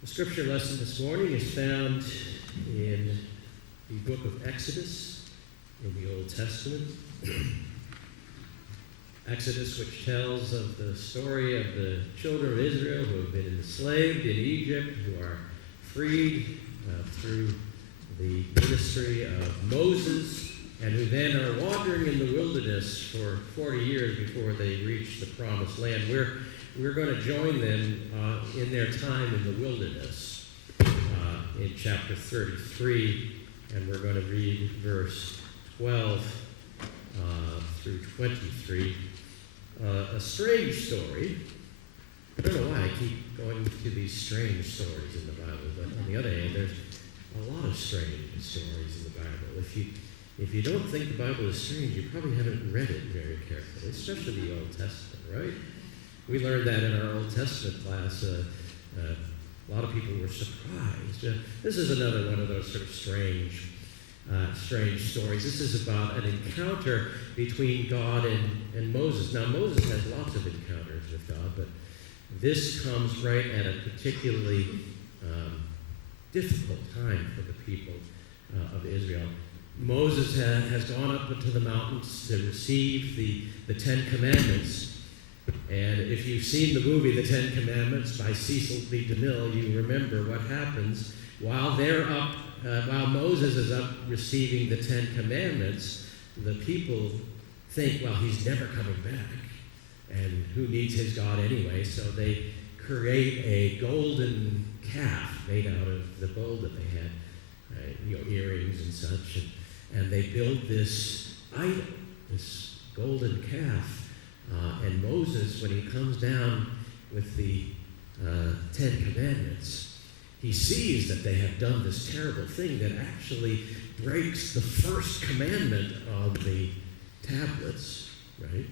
The scripture lesson this morning is found in the book of Exodus in the Old Testament. Exodus, which tells of the story of the children of Israel who have been enslaved in Egypt, who are freed through the ministry of Moses, and who then are wandering in the wilderness for 40 years before they reach the promised land. We're going to join them in their time in the wilderness in chapter 33, and we're going to read verse 12 through 23. A strange story. I don't know why I keep going to these strange stories in the Bible, but on the other hand, there's a lot of strange stories in the Bible. If you don't think the Bible is strange, you probably haven't read it very carefully, especially the Old Testament, right? We learned that in our Old Testament class. A lot of people were surprised. This is another one of those sort of strange stories. This is about an encounter between God and Moses. Now, Moses has lots of encounters with God, but this comes right at a particularly difficult time for the people of Israel. Moses has gone up into the mountains to receive the Ten Commandments. And if you've seen the movie The Ten Commandments by Cecil B. DeMille, you remember what happens while they're up. While Moses is up receiving the Ten Commandments, the people think, well, he's never coming back, and who needs his God anyway? So they create a golden calf made out of the gold that they had, earrings and such, and they build this idol, this golden calf. And Moses, when he comes down with the Ten Commandments, he sees that they have done this terrible thing that actually breaks the first commandment of the tablets, right?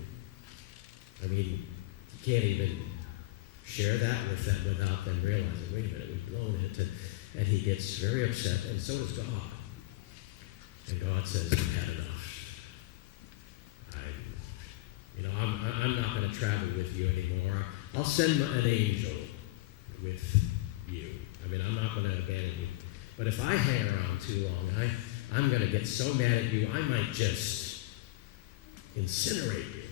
I mean, you can't even share that with them without them realizing, wait a minute, we've blown it. And he gets very upset, and so does God. And God says, I've had enough. I'm not going to travel with you anymore. I'll send an angel with you. I mean, I'm not going to abandon you. But if I hang around too long, I'm going to get so mad at you, I might just incinerate you,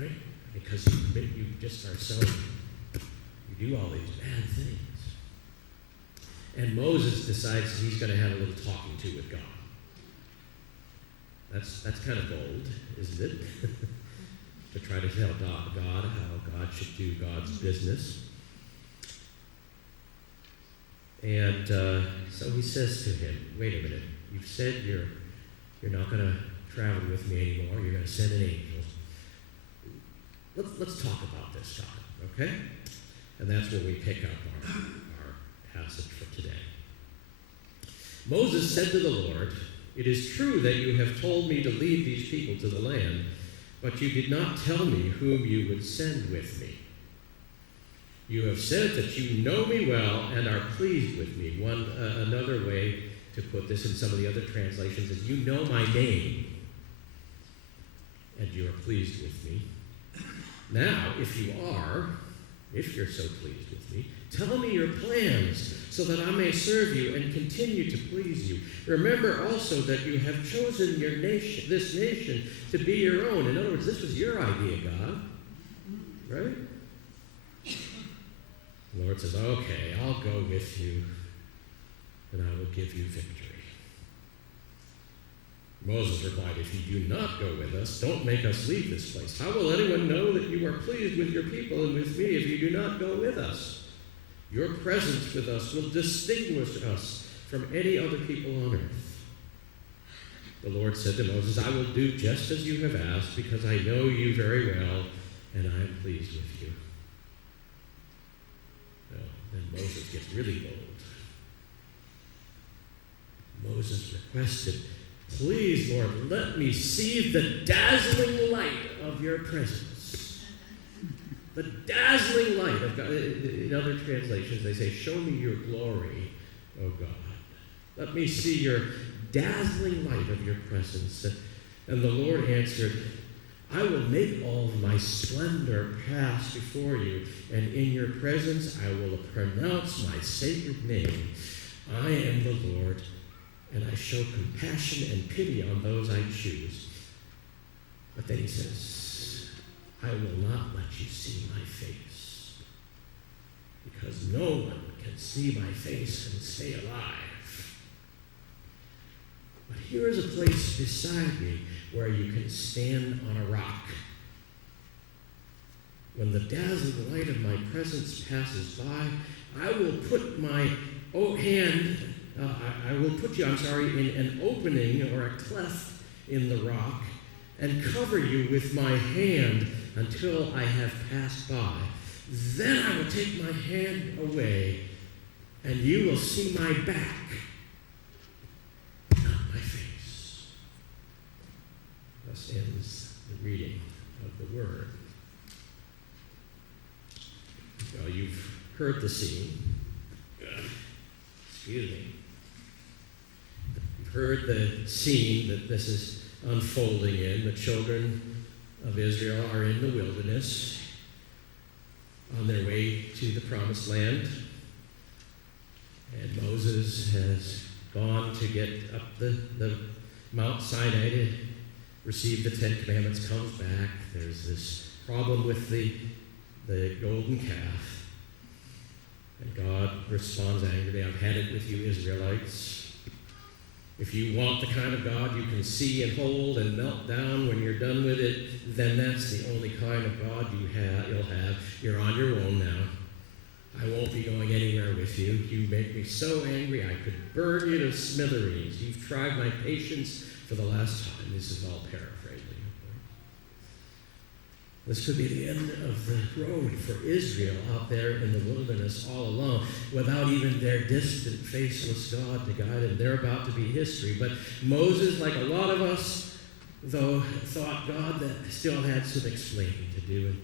right? Because you just are so, you do all these bad things. And Moses decides he's going to have a little talking to with God. That's kind of bold, isn't it? To try to tell God how God should do God's business. And so he says to him, wait a minute, you've said you're not going to travel with me anymore, you're going to send an angel. Let's talk about this, God, okay? And that's where we pick up our passage for today. Moses said to the Lord, it is true that you have told me to lead these people to the land, but you did not tell me whom you would send with me. You have said that you know me well and are pleased with me. Another way to put this in some of the other translations is, you know my name, and you are pleased with me. Now, if you're so pleased with me, tell me your plans so that I may serve you and continue to please you. Remember also that you have chosen this nation to be your own. In other words, this was your idea, God. Right? The Lord says, okay, I'll go with you, and I will give you victory. Moses replied, if you do not go with us, don't make us leave this place. How will anyone know that you are pleased with your people and with me if you do not go with us? Your presence with us will distinguish us from any other people on earth. The Lord said to Moses, I will do just as you have asked, because I know you very well, and I am pleased with you. Well, then Moses gets really bold. Moses requested, please, Lord, let me see the dazzling light of your presence. The dazzling light of God. In other translations, they say, show me your glory, O God. Let me see your dazzling light of your presence. And the Lord answered, I will make all of my splendor pass before you, and in your presence I will pronounce my sacred name. I am the Lord, and I show compassion and pity on those I choose. But then he says, I will not let you see my face, because no one can see my face and stay alive. But here is a place beside me where you can stand on a rock. When the dazzling light of my presence passes by, I will put my hand, I will put you, in an opening or a cleft in the rock and cover you with my hand until I have passed by. Then I will take my hand away, and you will see my back, not my face. Thus ends the reading of the word. Well, you've heard the scene. Excuse me. You've heard the scene that this is unfolding in. The children of Israel are in the wilderness on their way to the promised land. And Moses has gone to get up the Mount Sinai to receive the Ten Commandments, comes back. There's this problem with the golden calf. And God responds angrily, I've had it with you Israelites. If you want the kind of God you can see and hold and melt down when you're done with it, then that's the only kind of God you'll have. You're on your own now. I won't be going anywhere with you. You make me so angry I could burn you to smithereens. You've tried my patience for the last time. This is all paraphrasing. This could be the end of the road for Israel out there in the wilderness all alone, without even their distant, faceless God to guide them. They're about to be history. But Moses, like a lot of us, though, thought God that still had some explaining to do. And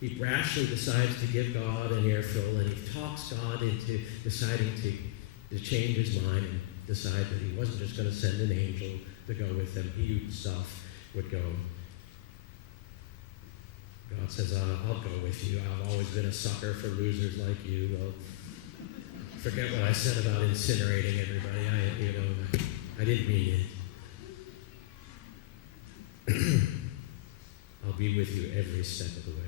he rashly decides to give God an earful, and he talks God into deciding to change his mind and decide that he wasn't just going to send an angel to go with him. He himself would go. God says, I'll go with you. I've always been a sucker for losers like you. Well, forget what I said about incinerating everybody. I didn't mean it. I'll be with you every step of the way.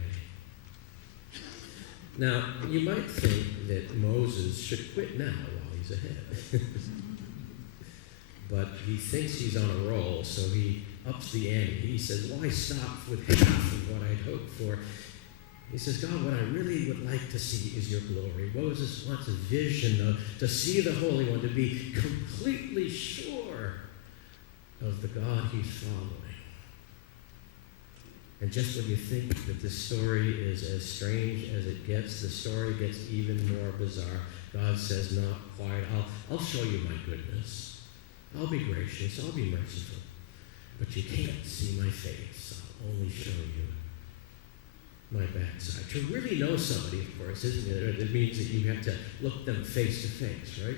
Now, you might think that Moses should quit now while he's ahead. But he thinks he's on a roll, so he ups the ante. He says, why stop with half of what I'd hoped for? He says, God, what I really would like to see is your glory. Moses wants a vision to see the Holy One, to be completely sure of the God he's following. And just when you think that this story is as strange as it gets, the story gets even more bizarre. God says, not quite. I'll show you my goodness. I'll be gracious. I'll be merciful. But you can't see my face. I'll only show you my backside. To really know somebody, of course, isn't it? It means that you have to look them face to face, right?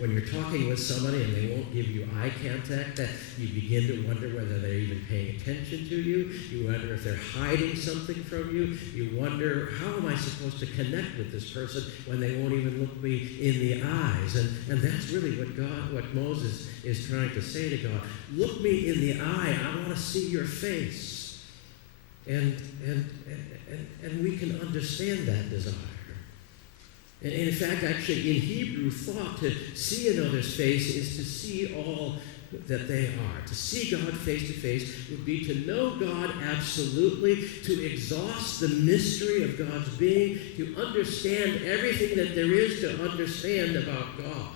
When you're talking with somebody and they won't give you eye contact, that you begin to wonder whether they're even paying attention to you. You wonder if they're hiding something from you. You wonder, how am I supposed to connect with this person when they won't even look me in the eyes? And that's really what Moses is trying to say to God. Look me in the eye. I want to see your face. And we can understand that desire. And in fact, actually, in Hebrew thought, to see another's face is to see all that they are. To see God face to face would be to know God absolutely, to exhaust the mystery of God's being, to understand everything that there is to understand about God.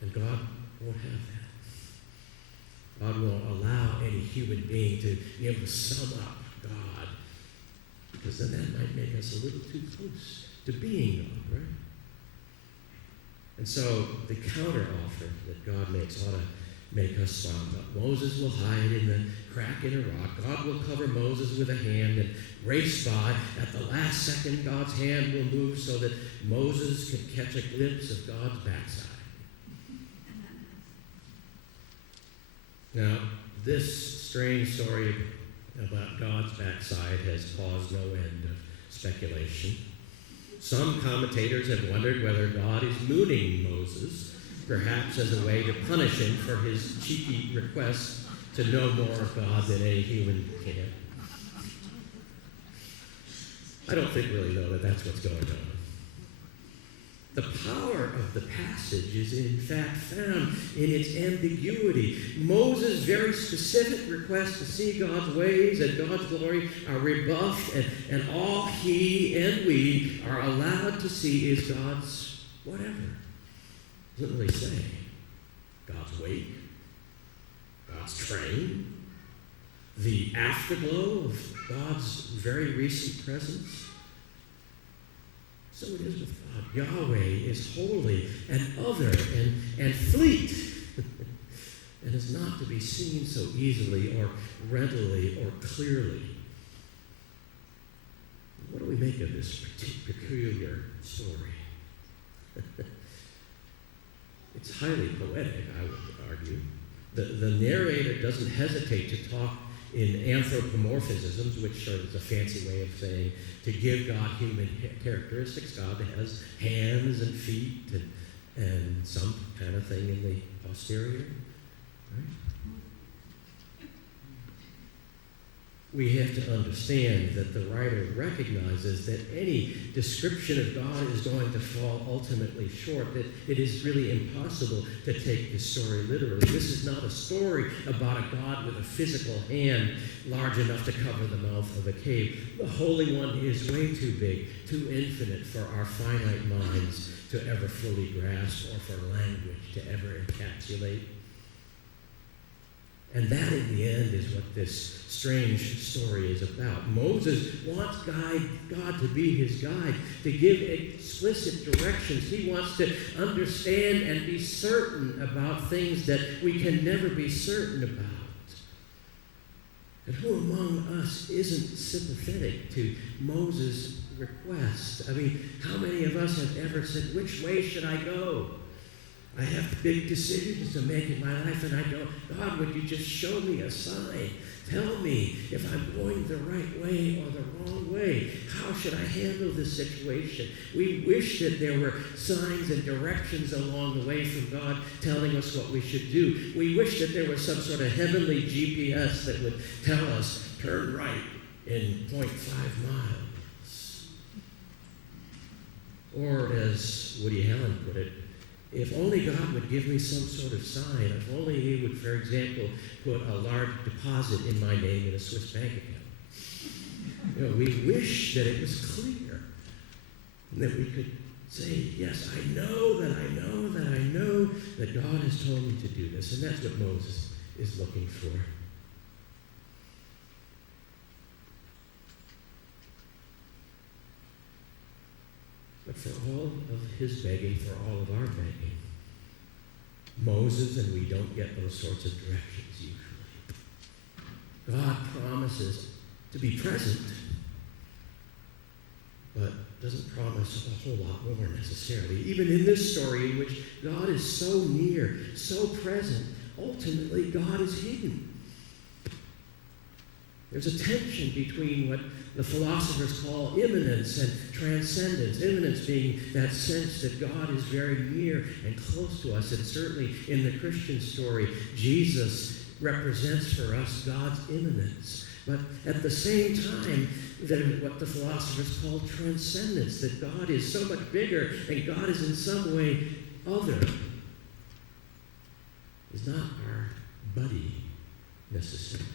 And God won't have that. God won't allow any human being to be able to sum up God, because then that might make us a little too close to being God, right? And so the counter-offer that God makes ought to make us smile. Moses will hide in the crack in a rock. God will cover Moses with a hand and race by. At the last second, God's hand will move so that Moses can catch a glimpse of God's backside. Now, This strange story about God's backside has caused no end of speculation. Some commentators have wondered whether God is mooning Moses, perhaps as a way to punish him for his cheeky request to know more of God than any human can. I don't think really, though, that that's what's going on. The power of the passage is in fact found in its ambiguity. Moses' very specific request to see God's ways and God's glory are rebuffed, and all he and we are allowed to see is God's whatever. Doesn't really say God's weight, God's train, the afterglow of God's very recent presence. So it is with God. Yahweh is holy and other and fleet and is not to be seen so easily or readily or clearly. What do we make of this peculiar story? It's highly poetic, I would argue. The narrator doesn't hesitate to talk in anthropomorphisms, which is a fancy way of saying to give God human characteristics. God has hands and feet and some kind of thing in the posterior. Right? We have to understand that the writer recognizes that any description of God is going to fall ultimately short, that it is really impossible to take this story literally. This is not a story about a God with a physical hand large enough to cover the mouth of a cave. The Holy One is way too big, too infinite for our finite minds to ever fully grasp or for language to ever encapsulate. And that, in the end, is what this strange story is about. Moses wants God to be his guide, to give explicit directions. He wants to understand and be certain about things that we can never be certain about. And who among us isn't sympathetic to Moses' request? I mean, how many of us have ever said, which way should I go? I have big decisions to make in my life, and I don't. God, would you just show me a sign? Tell me if I'm going the right way or the wrong way. How should I handle this situation? We wish that there were signs and directions along the way from God telling us what we should do. We wish that there was some sort of heavenly GPS that would tell us, turn right in 0.5 miles. Or as Woody Allen put it, if only God would give me some sort of sign, if only he would, for example, put a large deposit in my name in a Swiss bank account. You know, we wish that it was clear, and that we could say, yes, I know that God has told me to do this. And that's what Moses is looking for. But for all of his begging, for all of our begging, Moses, and we don't get those sorts of directions usually. God promises to be present, but doesn't promise a whole lot more necessarily. Even in this story in which God is so near, so present, ultimately God is hidden. There's a tension between what the philosophers call immanence and transcendence. Immanence being that sense that God is very near and close to us. And certainly in the Christian story, Jesus represents for us God's immanence. But at the same time, there's what the philosophers call transcendence, that God is so much bigger and God is in some way other. Is not our buddy necessarily,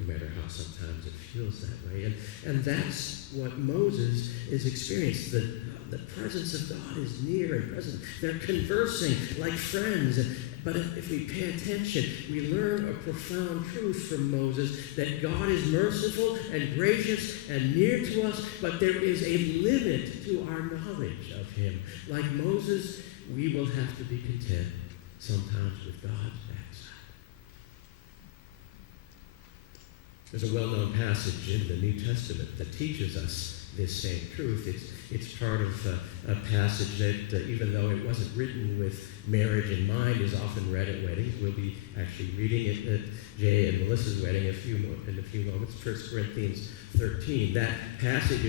no matter how sometimes it feels that way. And that's what Moses is experiencing. The presence of God is near and present. They're conversing like friends. But if we pay attention, we learn a profound truth from Moses, that God is merciful and gracious and near to us, but there is a limit to our knowledge of him. Like Moses, we will have to be content sometimes with God's backside. There's a well-known passage in the New Testament that teaches us this same truth. It's part of a passage that, even though it wasn't written with marriage in mind, is often read at weddings. We'll be actually reading it at Jay and Melissa's wedding in a few moments, 1 Corinthians 13. That passage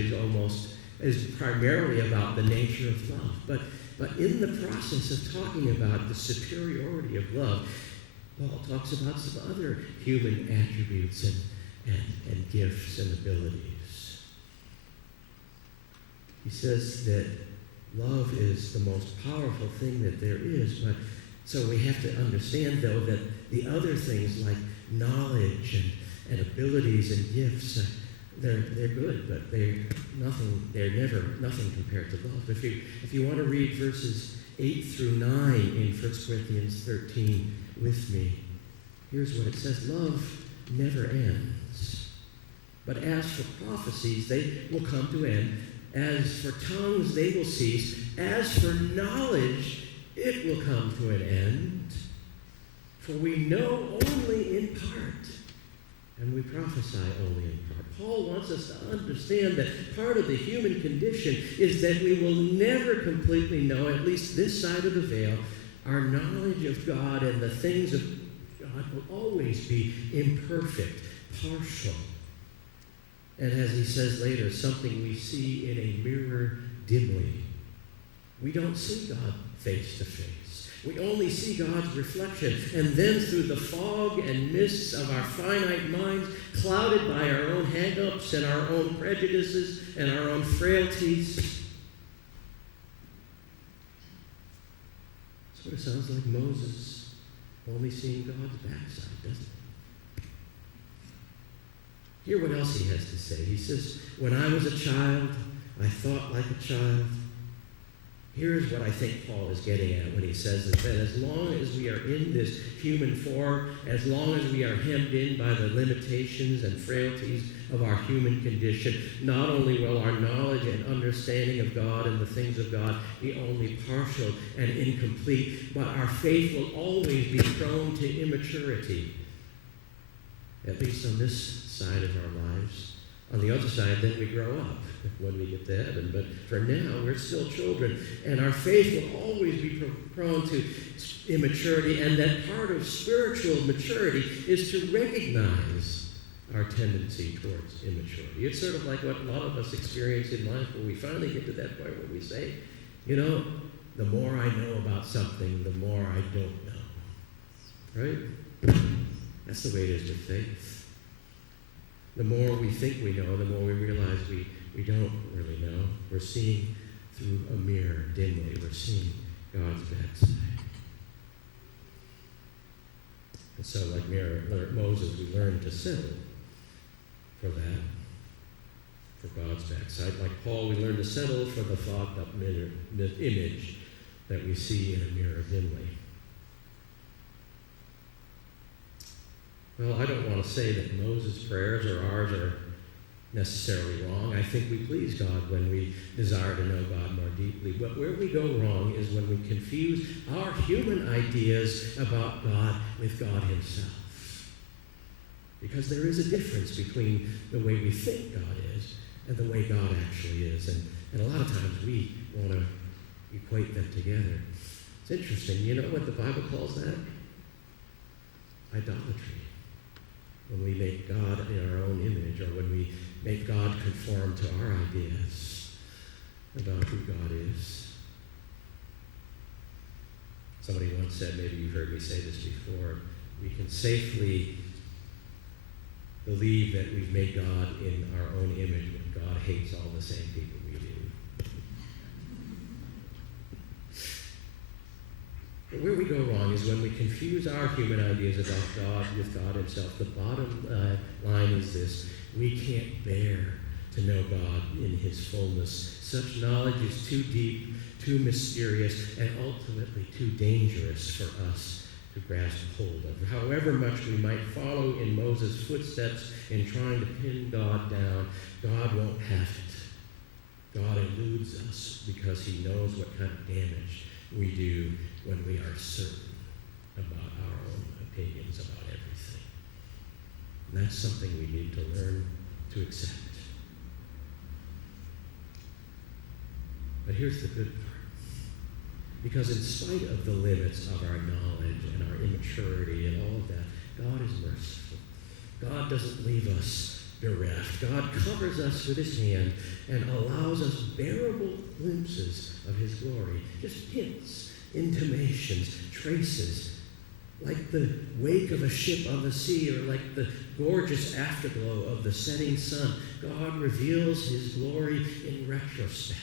is primarily about the nature of love. But in the process of talking about the superiority of love, Paul talks about some other human attributes and gifts and abilities. He says that love is the most powerful thing that there is, but so we have to understand, though, that the other things like knowledge and abilities and gifts, they're good, but they're never nothing compared to love. If you want to read verses 8 through 9 in 1 Corinthians 13 with me, here's what it says. Love never ends. But as for prophecies, they will come to end. As for tongues, they will cease. As for knowledge, it will come to an end. For we know only in part, and we prophesy only in part. Paul wants us to understand that part of the human condition is that we will never completely know, at least this side of the veil. Our knowledge of God and the things of God will always be imperfect, partial. And as he says later, something we see in a mirror dimly. We don't see God face to face. We only see God's reflection. And then through the fog and mists of our finite minds, clouded by our own hang-ups and our own prejudices and our own frailties, sort of sounds like Moses only seeing God's backside, doesn't it? Hear what else he has to say. He says, when I was a child, I thought like a child. Here's what I think Paul is getting at when he says that as long as we are in this human form, as long as we are hemmed in by the limitations and frailties of our human condition, not only will our knowledge and understanding of God and the things of God be only partial and incomplete, but our faith will always be prone to immaturity, at least on this side of our lives. On the other side, then we grow up when we get to heaven. But for now, we're still children. And our faith will always be prone to immaturity. And that part of spiritual maturity is to recognize our tendency towards immaturity. It's sort of like what a lot of us experience in life where we finally get to that point where we say, the more I know about something, the more I don't know. Right? That's the way it is with faith. The more we think we know, the more we realize we don't really know. We're seeing through a mirror dimly. We're seeing God's backside. And so, like Moses, we learn to settle for that, for God's backside. Like Paul, we learn to settle for the fogged up image that we see in a mirror dimly. Well, I don't want to say that Moses' prayers or ours are necessarily wrong. I think we please God when we desire to know God more deeply. But where we go wrong is when we confuse our human ideas about God with God himself. Because there is a difference between the way we think God is and the way God actually is. And a lot of times we want to equate them together. It's interesting. You know what the Bible calls that? Idolatry. When we make God in our own image, or when we make God conform to our ideas about who God is. Somebody once said, maybe you've heard me say this before, we can safely believe that we've made God in our own image when God hates all the same people we do. But where we go wrong is when we confuse our human ideas about God with God himself. The bottom line is this: we can't bear to know God in his fullness. Such knowledge is too deep, too mysterious, and ultimately too dangerous for us to grasp hold of. However much we might follow in Moses' footsteps in trying to pin God down, God won't have it. God eludes us because he knows what kind of damage we do when we are certain about our own opinions about everything. And that's something we need to learn to accept. But here's the good part. Because in spite of the limits of our knowledge and our immaturity and all of that, God is merciful. God doesn't leave us bereft. God covers us with his hand and allows us bearable glimpses of his glory. Just hints, intimations, traces, like the wake of a ship on the sea or like the gorgeous afterglow of the setting sun. God reveals his glory in retrospect.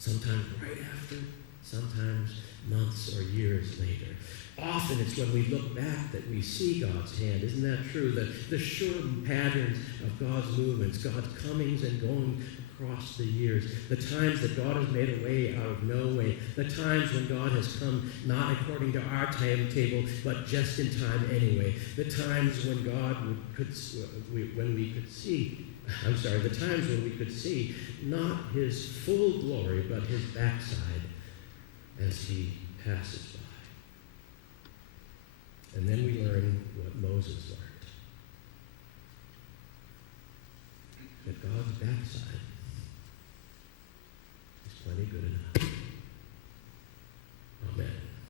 Sometimes right after, sometimes months or years later. Often it's when we look back that we see God's hand. Isn't that true? The sure patterns of God's movements, God's comings and going across the years. The times that God has made a way out of no way. The times when God has come not according to our timetable, but just in time anyway. The times when the times when we could see not his full glory, but his backside as he passes by. And then we learn what Moses learned. That God's backside is plenty good enough.